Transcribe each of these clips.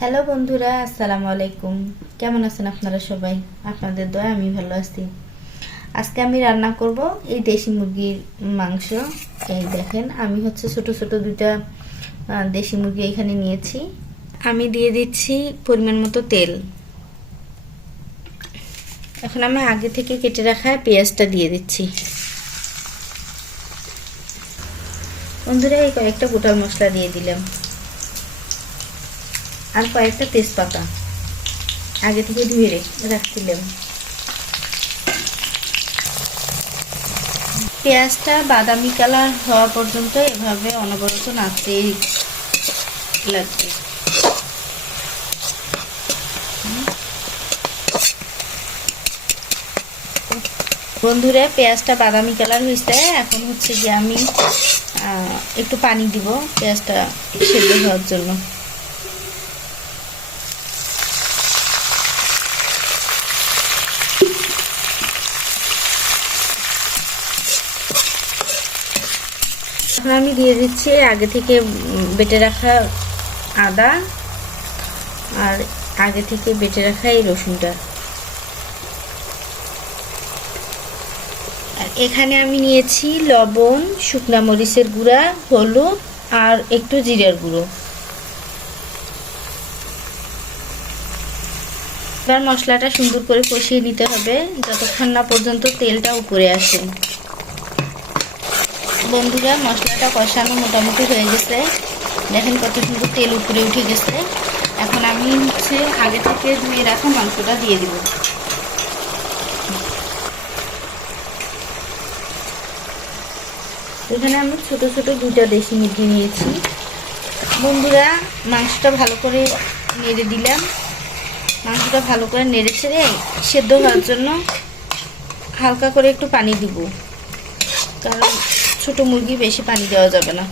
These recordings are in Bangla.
হ্যালো বন্ধুরা, আসসালামু আলাইকুম। কেমন আছেন আপনারা সবাই? আপনাদের দয়া আমি ভালো আছি। আজকে আমি রান্না করব এই দেশি মুরগির মাংস। এই দেখেন, আমি ছোট ছোট দুইটা দেশি মুরগি এখানে নিয়েছি। আমি দিয়ে দিচ্ছি পরিমাণ মতো তেল। এখন আমি আগে থেকে কেটে রাখা পেঁয়াজটা দিয়ে দিচ্ছি। বন্ধুরা, এই কয়েকটা গোটা মশলা দিয়ে দিলাম আর কয়েকটা তেজপাতা আগে থেকে ধুয়ে রাখছিলাম। পেঁয়াজটা বাদামি কালার হওয়া পর্যন্ত এভাবে অনবরত নাড়তেই লাগবে। বন্ধুরা, পেঁয়াজটা বাদামি কালার হয়েছে। এখন যে আমি একটু পানি দিব পেঁয়াজটা সেদ্ধ হওয়ার জন্য। এখন আমি দিয়ে দিচ্ছি আগে থেকে বেটে রাখা আদা আর আগে থেকে বেটে রাখা এই রসুনটা। আর এখানে আমি নিয়েছি লবণ, শুকনা মরিচের গুঁড়া, হলুদ আর একটু জিরার গুঁড়ো। এবার মশলাটা সুন্দর করে কষিয়ে নিতে হবে যতক্ষণ না পর্যন্ত তেলটা উপরে আসে। বন্ধুরা, মশলাটা কষানো মোটামুটি হয়ে গেছে। দেখেন কত সুন্দর তেল উপরে উঠে গেছে। এখন আমি আগে থেকে ধুয়ে রাখা মাংসটা দিয়ে দিব। এখানে আমি ছোট ছোট দুইটা দেশি মুরগি নিয়েছি। বন্ধুরা, মাংসটা ভালো করে নেড়ে দিলাম। মাংসটা ভালো করে নেড়ে ছেড়ে সেদ্ধ হওয়ার জন্য হালকা করে একটু পানি দিব, কারণ ছোট মুরগি বেশি পানি দেওয়া যাবে না।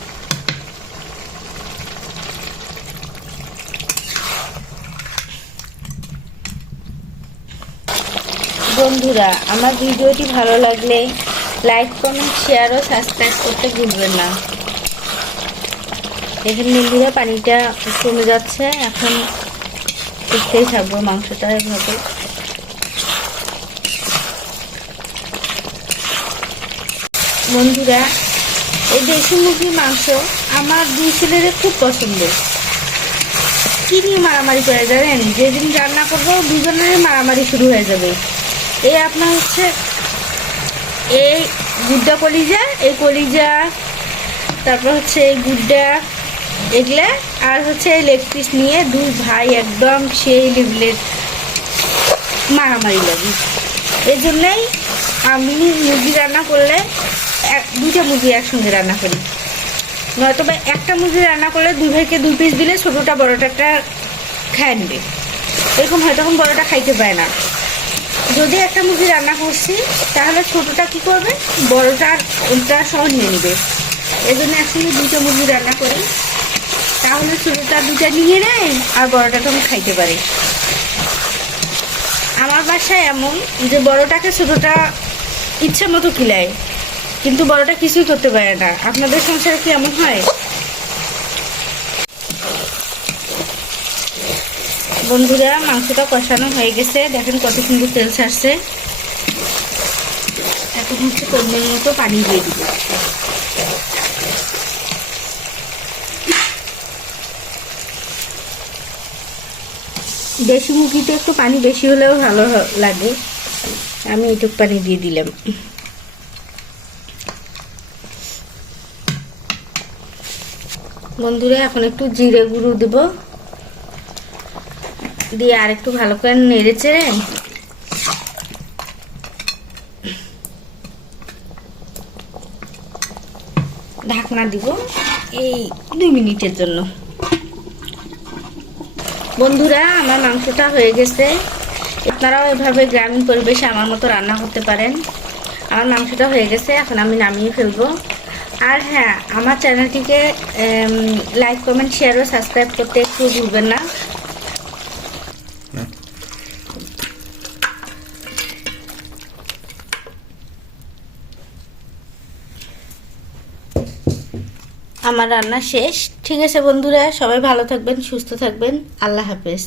বন্ধুরা, আমার ভিডিওটি ভালো লাগলে লাইক, কমেন্ট, শেয়ার ও সাবস্ক্রাইব করতে ভুলবেন না। দেখেন বন্ধুরা, পানিটা কমে যাচ্ছে। এখন দেখতেই থাকবো মাংসটা এভাবে। বন্ধুরা, এই দেশি মুরগির মাংস আমার দুই ছেলের খুব পছন্দ। কি নিয়ে মারামারি করে জানেন? যেদিন রান্না করবো দুজনের মারামারি শুরু হয়ে যাবে। এই আপনার এই গুড্ডা কলিজা, এই কলিজা, তারপর এই গুড্ডা, এগুলা আর এই লেগ পিস নিয়ে দুই ভাই একদম সেই লেভেলের মারামারি লাগে। এই জন্যই আমি মুরগি রান্না করলে দুইটা মুরগি একসঙ্গে রান্না করি। নয়তো বা একটা মুরগি রান্না করলে দুই ভাইকে দুই পিস দিলে ছোটোটা বড়োটা খায় নেবে। এরকম হয়, তখন বড়োটা খাইতে পায় না। যদি একটা মুরগি রান্না করছি তাহলে ছোটোটা কি করবে, বড়োটার ওটা সহ নিয়ে নেবে। এই জন্য একসঙ্গে দুটো মুরগি রান্না করি, তাহলে ছোটোটা দুটা নিয়ে নেয় আর বড়োটা তখন খাইতে পারে। আমার বাসায় এমন যে বড়োটাকে ছোটোটা ইচ্ছা মতো খিলায়, কিন্তু বড়টা কিছুই করতে পারে না। আপনাদের সংসারে কি এমন হয়? বন্ধুরা, মাংসটা কষানো হয়ে গেছে। দেখেন কত সুন্দর তেল ছাড়ছে। এখন পরিমাণ মতো পানি দিয়ে দিব। দেশি মুরগিতে একটু পানি বেশি হলেও ভালো লাগে। আমি এইটুকু পানি দিয়ে দিলাম। বন্ধুরা, এখন একটু জিরে গুঁড়ো দেব, দিয়ে আর একটু ভালো করে নেড়ে চেড়ে ঢাকনা দিব এই 2 মিনিটের জন্য। বন্ধুরা, আমার মাংসটা হয়ে গেছে। আপনারাও এভাবে গ্রামীণ পরিবেশে আমার মতো রান্না করতে পারেন। আমার মাংসটা হয়ে গেছে, এখন আমি নামিয়ে ফেলবো। আর হ্যাঁ, আমার চ্যানেলটিকে লাইক, কমেন্ট, শেয়ার ও সাবস্ক্রাইব করতে একটু ভুলবেন না। আমার রান্না শেষ। ঠিক আছে বন্ধুরা, সবাই ভালো থাকবেন, সুস্থ থাকবেন। আল্লাহ হাফেজ।